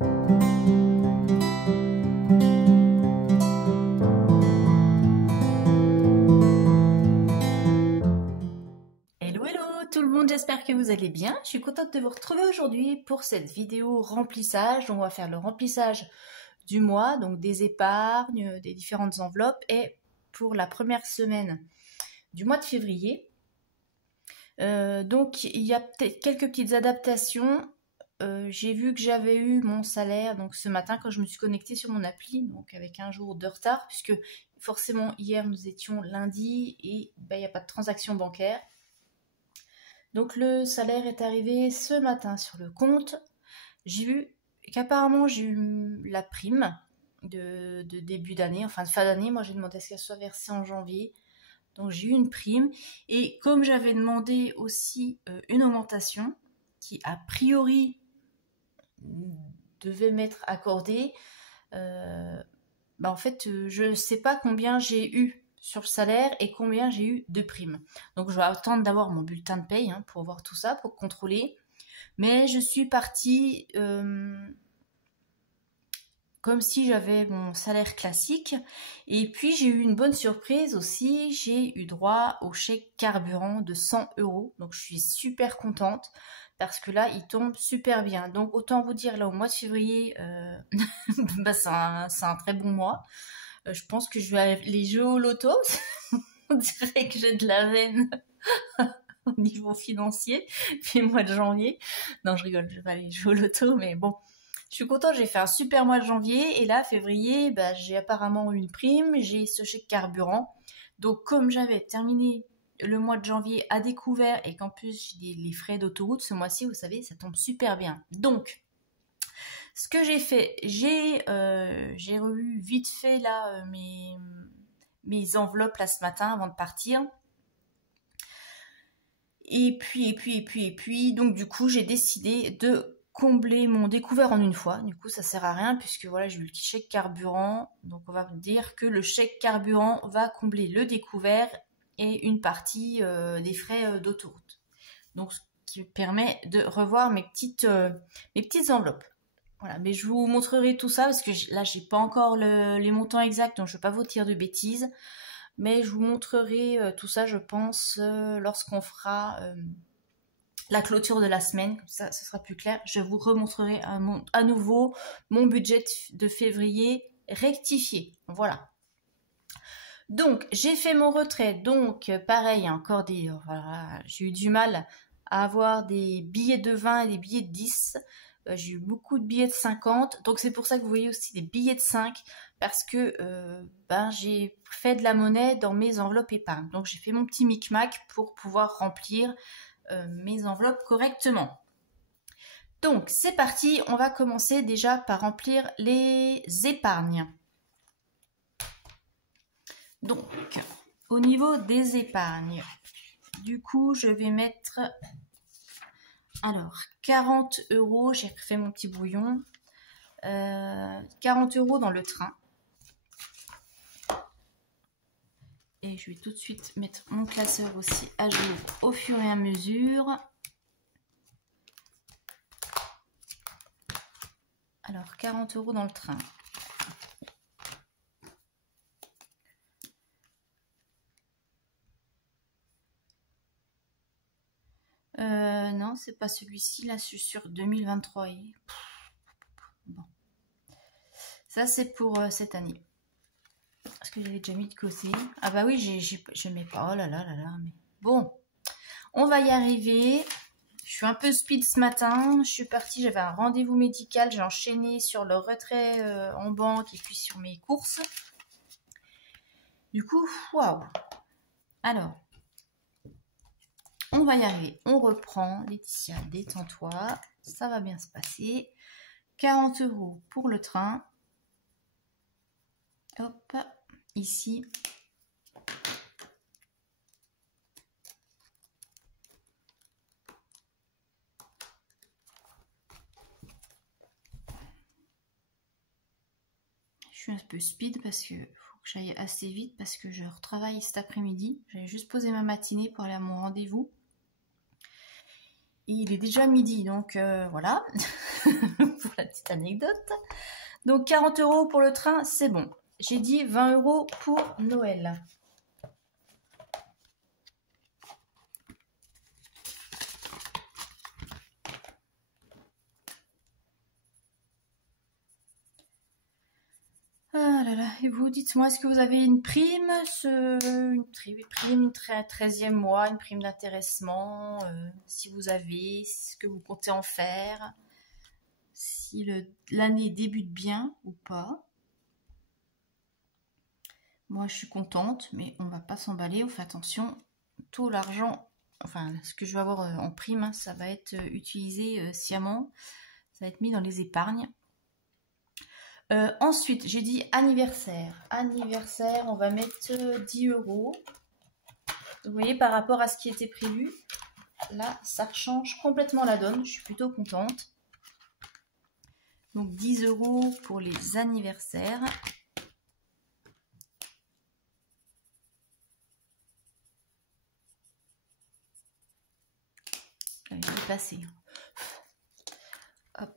Hello hello tout le monde, j'espère que vous allez bien. Je suis contente de vous retrouver aujourd'hui pour cette vidéo remplissage. Donc on va faire le remplissage du mois, donc des épargnes, des différentes enveloppes et pour la première semaine du mois de février. Donc il y a peut-être quelques petites adaptations. J'ai vu que j'avais eu mon salaire donc ce matin quand je me suis connectée sur mon appli, donc avec un jour de retard puisque forcément hier nous étions lundi et il n'y a pas de transaction bancaire. Donc le salaire est arrivé ce matin sur le compte. J'ai vu qu'apparemment j'ai eu la prime de début d'année, enfin de fin d'année. Moi j'ai demandé à ce qu'elle soit versée en janvier. Donc j'ai eu une prime. Et comme j'avais demandé aussi une augmentation qui a priori devait m'être accordée, en fait je ne sais pas combien j'ai eu sur le salaire et combien j'ai eu de primes. Donc je vais attendre d'avoir mon bulletin de paye pour voir tout ça, pour contrôler. Mais je suis partie comme si j'avais mon salaire classique. Et puis j'ai eu une bonne surprise aussi, j'ai eu droit au chèque carburant de 100 €. Donc je suis super contente parce que là il tombe super bien. Donc autant vous dire là au mois de février, c'est un très bon mois. Je pense que je vais aller jouer au loto. On dirait que j'ai de la veine au niveau financier. Puis le mois de janvier. Non, je rigole, je vais aller jouer au loto, mais bon. Je suis contente, j'ai fait un super mois de janvier. Et là, février, j'ai apparemment eu une prime. J'ai ce chèque carburant. Donc, comme j'avais terminé le mois de janvier à découvert et qu'en plus j'ai les frais d'autoroute ce mois-ci, vous savez, ça tombe super bien. Donc, ce que j'ai fait, j'ai revu vite fait là mes enveloppes là ce matin avant de partir. Et puis, donc du coup, j'ai décidé de combler mon découvert en une fois. Du coup, ça sert à rien puisque voilà, j'ai eu le petit chèque carburant. Donc on va dire que le chèque carburant va combler le découvert et une partie des frais d'autoroute. Donc ce qui me permet de revoir mes petites enveloppes. Voilà, mais je vous montrerai tout ça parce que là, j'ai pas encore les montants exacts, donc je ne vais pas vous dire de bêtises. Mais je vous montrerai tout ça, je pense, lorsqu'on fera la clôture de la semaine. Comme ça, ce sera plus clair. Je vous remontrerai à nouveau mon budget de février rectifié. Voilà. Donc, j'ai fait mon retrait. Donc, pareil, encore voilà, j'ai eu du mal à avoir des billets de 20 et des billets de 10. J'ai eu beaucoup de billets de 50. Donc, c'est pour ça que vous voyez aussi des billets de 5. Parce que j'ai fait de la monnaie dans mes enveloppes épargne. Donc, j'ai fait mon petit micmac pour pouvoir remplir mes enveloppes correctement. Donc, c'est parti. On va commencer déjà par remplir les épargnes. Donc, au niveau des épargnes, du coup, je vais mettre, alors, 40 €, j'ai fait mon petit brouillon, 40 € dans le train. Et je vais tout de suite mettre mon classeur aussi à jour au fur et à mesure. Alors, 40 € dans le train. Non, c'est pas celui-ci. Là, je suis sur 2023. Bon. Ça, c'est pour cette année. Parce que j'avais déjà mis de côté. Ah bah oui, je mets pas. Oh là là là là. Mais bon, on va y arriver. Je suis un peu speed ce matin. Je suis partie, j'avais un rendez-vous médical. J'ai enchaîné sur le retrait en banque et puis sur mes courses. Du coup, waouh. Alors, on va y arriver. On reprend. Laetitia, détends-toi. Ça va bien se passer. 40 € pour le train. Hop, ici. Je suis un peu speed parce que faut que j'aille assez vite parce que je retravaille cet après-midi. J'avais juste posé ma matinée pour aller à mon rendez-vous. il est déjà midi, donc voilà, pour la petite anecdote. Donc 40 € pour le train, c'est bon. J'ai dit 20 € pour Noël. Ah là là, et vous, dites-moi, est-ce que vous avez une prime, une prime 13e mois, une prime d'intéressement, si vous avez, ce que vous comptez en faire, si l'année débute bien ou pas. Moi, je suis contente, mais on va pas s'emballer, on fait attention, tout l'argent, enfin, ce que je vais avoir en prime, hein, ça va être utilisé sciemment, ça va être mis dans les épargnes. Ensuite, j'ai dit anniversaire. Anniversaire, on va mettre 10 €. Vous voyez, par rapport à ce qui était prévu, là, ça change complètement la donne. Je suis plutôt contente. Donc 10 € pour les anniversaires. Elle est dépassée. Hop.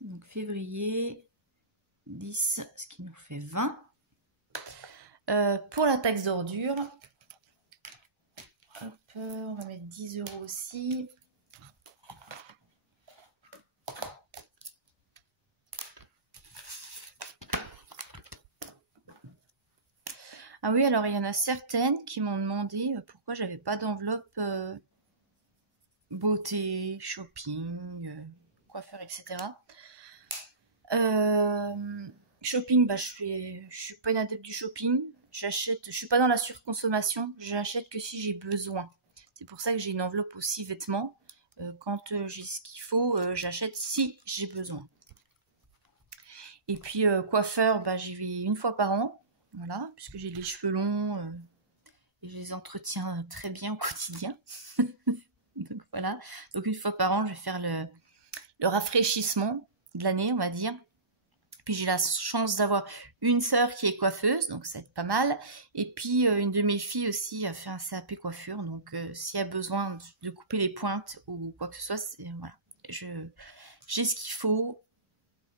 Donc février. 10, ce qui nous fait 20. Pour la taxe d'ordure, on va mettre 10 € aussi. Ah oui, alors il y en a certaines qui m'ont demandé pourquoi j'avais pas d'enveloppe beauté, shopping, coiffeur, etc. Shopping, bah, je suis pas une adepte du shopping. Je suis pas dans la surconsommation. J'achète que si j'ai besoin. C'est pour ça que j'ai une enveloppe aussi vêtements. Quand j'ai ce qu'il faut, j'achète si j'ai besoin. Et puis coiffeur, bah, j'y vais une fois par an. Voilà, puisque j'ai les cheveux longs et je les entretiens très bien au quotidien. Donc voilà. Donc une fois par an, je vais faire le rafraîchissement de l'année, on va dire. Puis j'ai la chance d'avoir une sœur qui est coiffeuse, donc ça va être pas mal. Et puis une de mes filles aussi a fait un CAP coiffure, donc s'il y a besoin de couper les pointes ou quoi que ce soit, voilà, j'ai ce qu'il faut.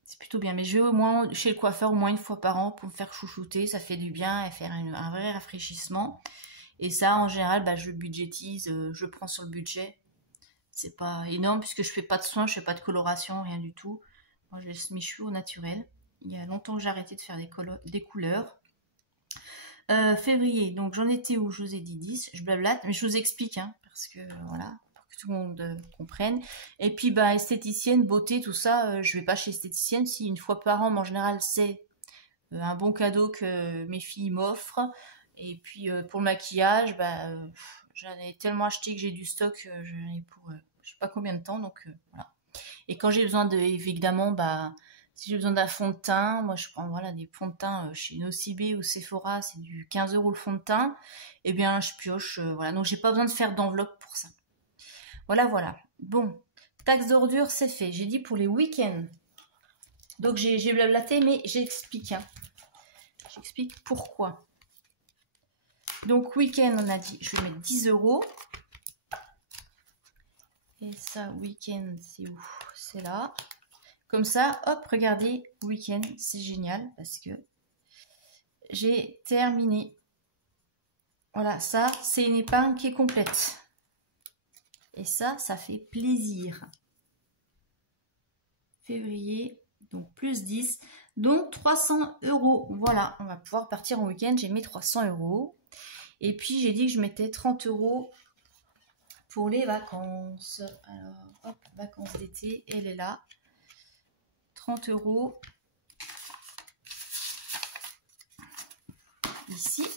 C'est plutôt bien, mais je vais au moins chez le coiffeur au moins une fois par an pour me faire chouchouter, ça fait du bien et faire un vrai rafraîchissement. Et ça, en général, bah, je le budgétise, je prends sur le budget. C'est pas énorme puisque je fais pas de soins, je fais pas de coloration, rien du tout. Moi, je laisse mes cheveux au naturel. Il y a longtemps que j'ai arrêté de faire des couleurs. Février, donc j'en étais où? Je vous ai dit 10, je blablate, mais je vous explique, hein, parce que voilà, pour que tout le monde comprenne. Et puis, bah, esthéticienne, beauté, tout ça, je vais pas chez esthéticienne. Si une fois par an, mais en général, c'est un bon cadeau que mes filles m'offrent. Et puis, pour le maquillage, bah, j'en ai tellement acheté que j'ai du stock, j'en ai pour je sais pas combien de temps, donc voilà. Et quand j'ai besoin évidemment, bah, si j'ai besoin d'un fond de teint, moi je prends voilà, des fonds de teint chez Nocibé ou Sephora, c'est du 15 € le fond de teint. Eh bien, je pioche, voilà. Donc, j'ai pas besoin de faire d'enveloppe pour ça. Voilà, voilà. Bon, taxe d'ordure, c'est fait. J'ai dit pour les week-ends. Donc, j'ai blablaté, mais j'explique. Hein. J'explique pourquoi. Donc, week-end, on a dit, je vais mettre 10 €. Et ça, week-end, c'est où? C'est là. Comme ça, hop, regardez, week-end, c'est génial parce que j'ai terminé. Voilà, ça, c'est une épargne qui est complète. Et ça fait plaisir. Février, donc plus 10, donc 300 €. Voilà, on va pouvoir partir en week-end. J'ai mis 300 €. Et puis, j'ai dit que je mettais 30 € pour les vacances. Alors, hop, vacances d'été, elle est là. 30 € ici.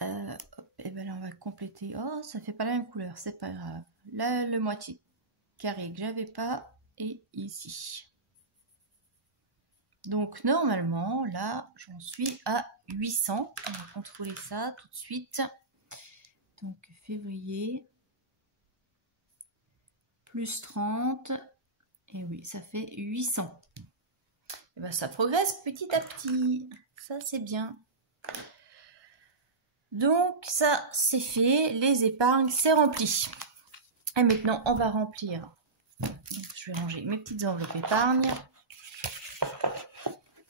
Hop, et ben là on va compléter. Oh, ça fait pas la même couleur, c'est pas grave. Là, le moitié carré que j'avais pas et ici. Donc normalement, là, j'en suis à 800. On va contrôler ça tout de suite. Donc février plus 30. Et oui, ça fait 800. Et ben, ça progresse petit à petit. Ça, c'est bien. Donc ça c'est fait, les épargnes c'est rempli. Et maintenant on va remplir. Donc, je vais ranger mes petites enveloppes épargnes.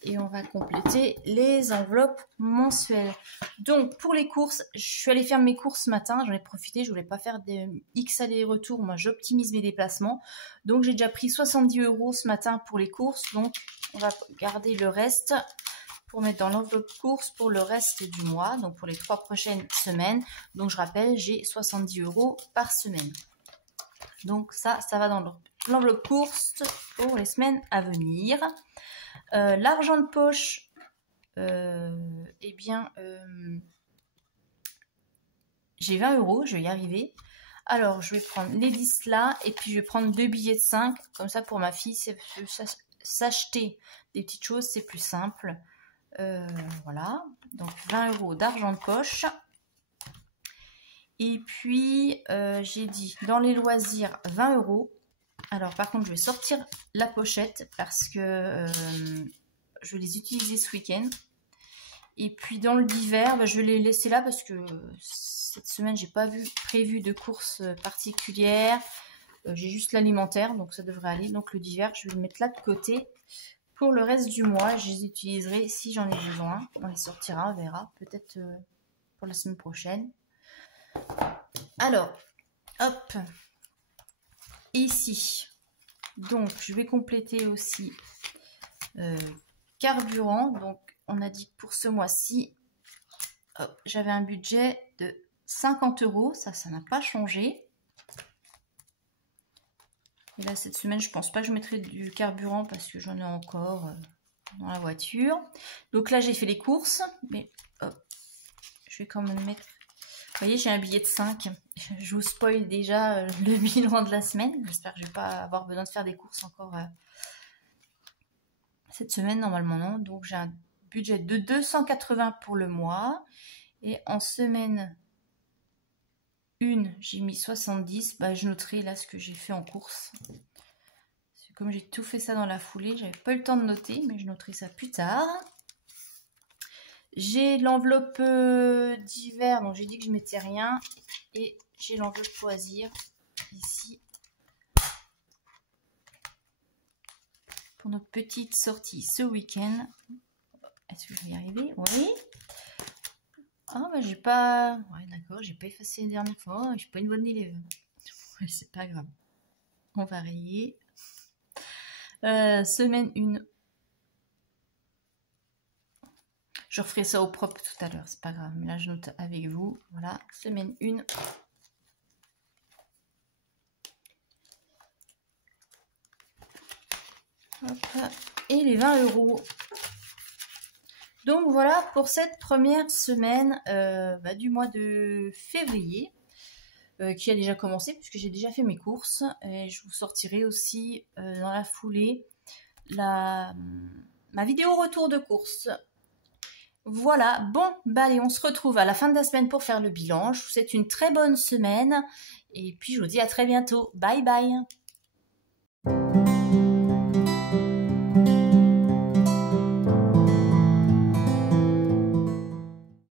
Et on va compléter les enveloppes mensuelles. Donc pour les courses, je suis allée faire mes courses ce matin, j'en ai profité, je voulais pas faire des X allers-retours, moi j'optimise mes déplacements. Donc j'ai déjà pris 70 € ce matin pour les courses, donc on va garder le reste pour mettre dans l'enveloppe course pour le reste du mois, donc pour les 3 prochaines semaines. Donc je rappelle, j'ai 70 € par semaine. Donc ça va dans l'enveloppe course pour les semaines à venir. L'argent de poche, j'ai 20 €, je vais y arriver. Alors, je vais prendre les 10 là, et puis je vais prendre 2 billets de 5. Comme ça, pour ma fille, s'acheter des petites choses, c'est plus simple. Voilà, donc 20 € d'argent de poche. Et puis, j'ai dit, dans les loisirs, 20 €. Alors par contre je vais sortir la pochette parce que je vais les utiliser ce week-end. Et puis dans le divers, je vais les laisser là parce que cette semaine j'ai pas prévu de courses particulières. J'ai juste l'alimentaire, donc ça devrait aller. Donc le divers, je vais le mettre là de côté. Pour le reste du mois, je les utiliserai si j'en ai besoin. On les sortira, on verra. Peut-être pour la semaine prochaine. Alors, hop. Ici, donc je vais compléter aussi carburant. Donc on a dit que pour ce mois-ci, j'avais un budget de 50 €. Ça n'a pas changé. Et là cette semaine, je pense pas que je mettrai du carburant parce que j'en ai encore dans la voiture. Donc là j'ai fait les courses, mais je vais quand même mettre. Vous voyez, j'ai un billet de 5. Je vous spoil déjà le bilan de la semaine. J'espère que je ne vais pas avoir besoin de faire des courses encore cette semaine, normalement non. Donc j'ai un budget de 280 pour le mois. Et en semaine 1, j'ai mis 70. Je noterai là ce que j'ai fait en course. Comme j'ai tout fait ça dans la foulée, j'avais pas eu le temps de noter, mais je noterai ça plus tard. J'ai l'enveloppe d'hiver, donc j'ai dit que je mettais rien. Et j'ai l'enveloppe loisir ici. Pour notre petite sortie ce week-end. Est-ce que je vais y arriver? Oui. Ah, j'ai pas... Ouais, d'accord, j'ai pas effacé la dernière fois. Je suis pas une bonne élève. Ouais, c'est pas grave. On va rayer. Semaine 1. Je referai ça au propre tout à l'heure, c'est pas grave. Mais là, je note avec vous. Voilà, semaine 1. Hop. Et les 20 €. Donc voilà pour cette première semaine du mois de février. Qui a déjà commencé puisque j'ai déjà fait mes courses. Et je vous sortirai aussi dans la foulée ma vidéo retour de course. Voilà, bon, allez, on se retrouve à la fin de la semaine pour faire le bilan. Je vous souhaite une très bonne semaine et puis je vous dis à très bientôt. Bye bye.